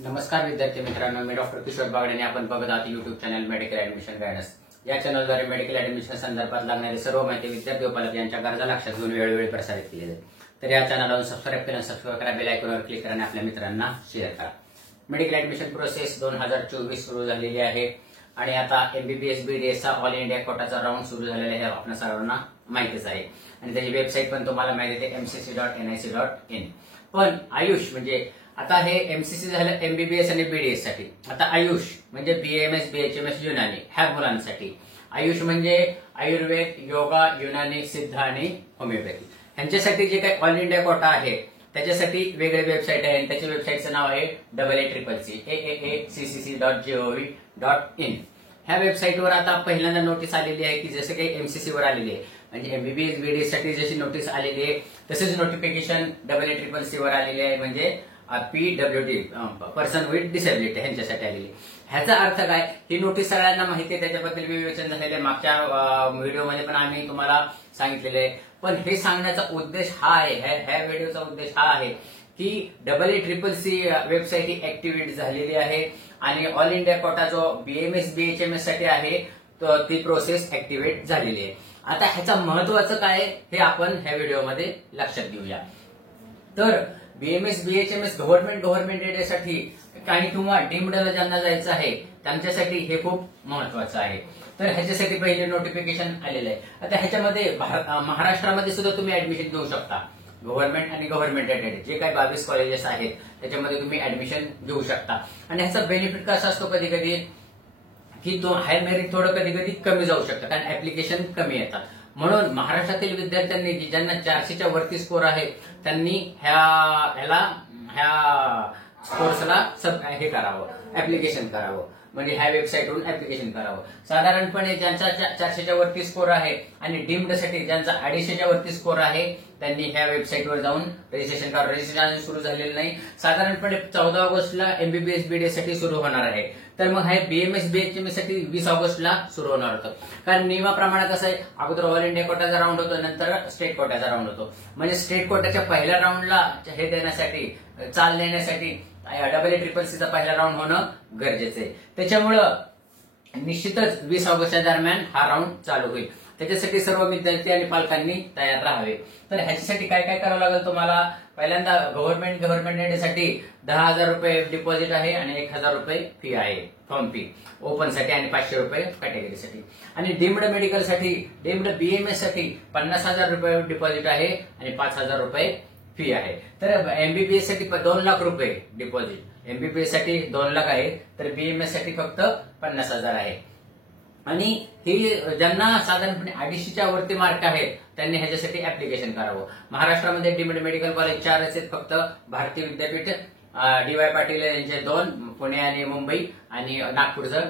नमस्कार विद्यार्थी मित्रांनो, मी डॉक्टर किशोर बागडे आणि आपण बघत आहात YouTube channel medical admission guidance. या चॅनलद्वारे मेडिकल ऍडमिशन संदर्भात लागणारी सर्व माहिती विद्यार्थी व पालक यांच्या गरजा लक्षात घेऊन वेळोवेळी प्रसारित केली जाते। तर या चॅनलला सबस्क्राईब करा, बेल आयकॉनवर क्लिक करा आणि आपल्या मित्रांना शेअर करा। मेडिकल ऍडमिशन प्रोसेस 2024 सुरू झालेली आहे आणि आता एमबीबीएस बीडीएसचा ऑल इंडिया कोटाचा राऊंड सुरू झालेला आहे, आपल्या सर्वांना माहितीच आहे आणि त्याची वेबसाईट पण तुम्हाला माहिती आहे mcc.nic.in। पण आयुष म्हणजे आता हे एमसीसी झालं एमबीबीएस आणि बीडीएस साठी। आता आयुष म्हणजे बीएमएस बीएचएमएस युनानी ह्या मुलांसाठी। आयुष म्हणजे आयुर्वेद, योगा, युनानी, सिद्ध आणि होमिओपॅथी ह्यांच्यासाठी जे काही ऑल इंडिया कोटा आहे त्याच्यासाठी वेगळे वेबसाईट आहे आणि त्याच्या वेबसाईटचं नाव आहे AAACCC.gov.in। ह्या वेबसाईटवर आता पहिल्यांदा नोटीस आलेली आहे की जसं काही एमसीसी वर आलेली आहे, म्हणजे एमबीबीएस बीडीएस साठी जशी नोटीस आलेली आहे तसेच नोटिफिकेशन AACCC वर आलेली आहे, म्हणजे PWD पर्सन विथ डिसेबिलिटी ह्यांच्यासाठी आलेली। ह्याचा अर्थ काय, ही नोटीस सगळ्यांना माहिती आहे, त्याच्याबद्दल विवेचन झालेलं आहे, मागच्या व्हिडिओमध्ये पण आम्ही तुम्हाला सांगितलेलं आहे। पण हे सांगण्याचा उद्देश हा आहे, ह्या व्हिडिओचा उद्देश हा आहे की AACCC वेबसाईट ही ऍक्टिव्हेट झालेली आहे आणि ऑल इंडिया कोटा जो बीएमएस बीएचएमएस साठी आहे ती प्रोसेस ऍक्टिव्हेट झालेली आहे। आता ह्याचा महत्वाचं काय हे आपण ह्या व्हिडिओमध्ये लक्षात घेऊया। तर बीएमएस बीएचएमएस गव्हर्नमेंट एरियासाठी काही किंवा डीम्डला ज्यांना जायचं आहे त्यांच्यासाठी हे खूप महत्वाचं आहे। तर ह्याच्यासाठी पहिले नोटिफिकेशन आलेलं आहे। आता ह्याच्यामध्ये महाराष्ट्रामध्ये सुद्धा तुम्ही ऍडमिशन घेऊ शकता, गव्हर्नमेंट आणि गव्हर्नमेंट एडेड जे काही 22 कॉलेजेस आहेत त्याच्यामध्ये तुम्ही ऍडमिशन घेऊ शकता। आणि ह्याचा बेनिफिट कसा असतो, कधी कधी की तो हाय मेरिट थोडं कधी कधी कमी जाऊ शकतं कारण ऍप्लिकेशन कमी येतात। म्हणून महाराष्ट्रातील विद्यार्थ्यांनी ज्यांना 400च्या वरती स्कोर आहे त्यांनी ह्या कोर्सला हे करावं, ऍप्लिकेशन करावं, म्हणजे ह्या वेबसाईटवरून ऍप्लिकेशन करावं। साधारणपणे ज्यांचा 400च्या वरती स्कोर आहे आणि डीम्ड साठी ज्यांचा 250च्या वरती स्कोर आहे त्यांनी ह्या वेबसाईटवर जाऊन रजिस्ट्रेशन करावं। रजिस्ट्रेशन अजून सुरू झालेलं नाही, साधारणपणे 14 ऑगस्टला एमबीबीएस बीडीएस साठी सुरू होणार आहे। तर मग हे बीएमएस बीएचएमएस साठी 20 ऑगस्टला सुरू होणार होतं, कारण नियमाप्रमाणे कसं आहे, अगोदर ऑल इंडिया कोटाचा राऊंड होतो, नंतर स्टेट कोटाचा राऊंड होतो। म्हणजे स्टेट कोटाच्या पहिल्या राऊंडला हे देण्यासाठी, चाल देण्यासाठी AACCCचा पहिला राऊंड होणं गरजेचं आहे। त्याच्यामुळं निश्चितच 20 ऑगस्टच्या दरम्यान हा राऊंड चालू होईल। त्याच्यासाठी सर्व विद्यार्थी आणि पालकांनी तयार राहावे। तर ह्याच्यासाठी काय काय करावं लागेल तुम्हाला, पहिल्यांदा गव्हर्नमेंट एडेसाठी 10,000 रुपये डिपॉझिट आहे आणि 1,000 रुपये फी आहे, फॉर्म फी ओपन साठी, आणि 500 रुपये कॅटेगरीसाठी। आणि डीम्ड मेडिकल साठी, डीम्ड बीएमएस साठी 50,000 रुपये डिपॉझिट आहे आणि 5,000 रुपये फी आहे। तर एमबीबीएस साठी 2 लाख रुपये डिपॉझिट, एमबीबीएस साठी 2 लाख आहे, तर बीएमएस साठी फक्त 50,000 आहे। आणि ही ज्यांना साधारणपणे 250च्या वरती मार्क आहेत त्यांनी ह्याच्यासाठी ऍप्लिकेशन करावं। महाराष्ट्रामध्ये डीम्ड मेडिकल कॉलेज 4 आहेत फक्त, भारतीय विद्यापीठ, DY पाटील यांचे 2, पुणे आणि मुंबई, आणि नागपूरचं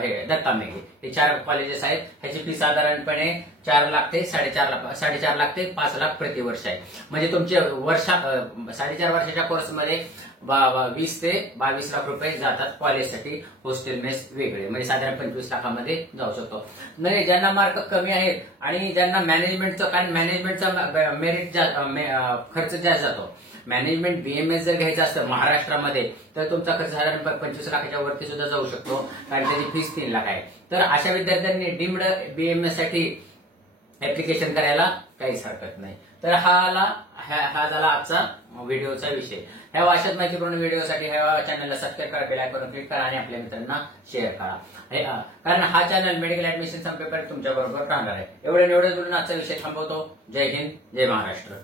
हे दत्ता मेघे, हे 4 कॉलेजेस आहेत। ह्याची फी साधारणपणे 4 लाख ते 4.5 लाख ते 5 लाख प्रतिवर्ष आहे। म्हणजे तुमचे 4.5 वर्षाच्या कोर्समध्ये 20 ते 22 लाख रुपये जातात कॉलेजसाठी, हॉस्टेल मेस वेगळे, म्हणजे साधारण 25 लाखामध्ये जाऊ शकतो। नाही, ज्यांना मार्क कमी आहेत आणि ज्यांना मॅनेजमेंटचं, कारण मॅनेजमेंटचा मेरिट खर्च जास्त जातो, मॅनेजमेंट बीएमएस जर घ्यायचं असतं महाराष्ट्रामध्ये तर तुमचा खर्च साधारण 25 लाखाच्या वरती सुद्धा जाऊ शकतो, कारण त्याची फीस 3 लाख आहे। तर अशा विद्यार्थ्यांनी डीम्ड बीएमएस साठी ऍप्लिकेशन करायला काहीच हरकत नाही। तर हा झाला आजचा व्हिडिओचा विषय। ह्या अशाच माहितीपूर्ण व्हिडिओसाठी ह्या चॅनलला सबस्क्राईब करा, बेल आयकॉन क्लिक करा आणि आपल्या मित्रांना शेअर करा, कारण हा चॅनल मेडिकल ऍडमिशन संपेपर्यंत तुमच्या बरोबर राहणार आहे। एवढे बोलून आजचा विषय थांबवतो। जय हिंद, जय महाराष्ट्र।